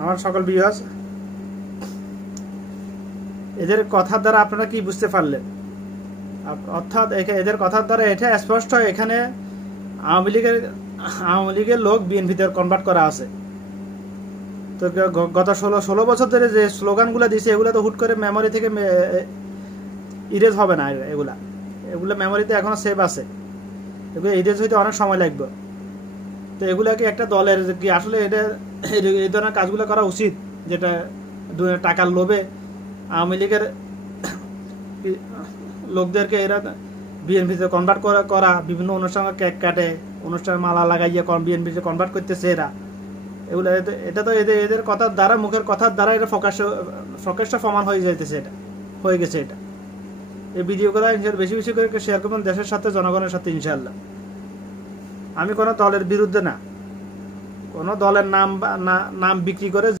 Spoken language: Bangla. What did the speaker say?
আমার সকল ভিউয়ার্স, এদের কথার দ্বারা আপনারা কি বুঝতে পারলেন? অর্থাৎ এদের কথার দ্বারা এটা স্পষ্ট, এখানে আওয়ামী লীগের লোক বিএনপিতে কনভার্ট করা আছে। তো গত 16 বছর ধরে যে স্লোগানগুলো দিয়েছে, এগুলো তো হুট করে মেমোরি থেকে ইরেজ হবে না। এগুলো মেমোরিতে এখনো সেভ আছে, এগুলো ইরেজ হইতে অনেক সময় লাগবে। তো এগুলাকে একটা দলের কি আসলে এটা এই ধরনের কাজগুলো করা উচিত, যেটা টাকার লোভে আওয়ামী লীগের লোকদেরকে এরা বিএনপিতে কনভার্ট করা, বিভিন্ন অনুষ্ঠানে কেক কাটে, অনুষ্ঠানে মালা লাগাইয়ে বিএনপিতে কনভার্ট করতেছে এরা। এগুলো এটা তো এদের কথার দ্বারা, মুখের কথার দ্বারা এটা প্রকাশ্য প্রমাণ হয়ে যাইতেছে, এটা হয়ে গেছে। এটা এই ভিডিও করা বেশি বেশি করে শেয়ার করবেন দেশের সাথে, জনগণের সাথে, ইনশাল্লাহ। আমি কোনো দলের বিরুদ্ধে না, কোনো দলের নাম বিক্রি করে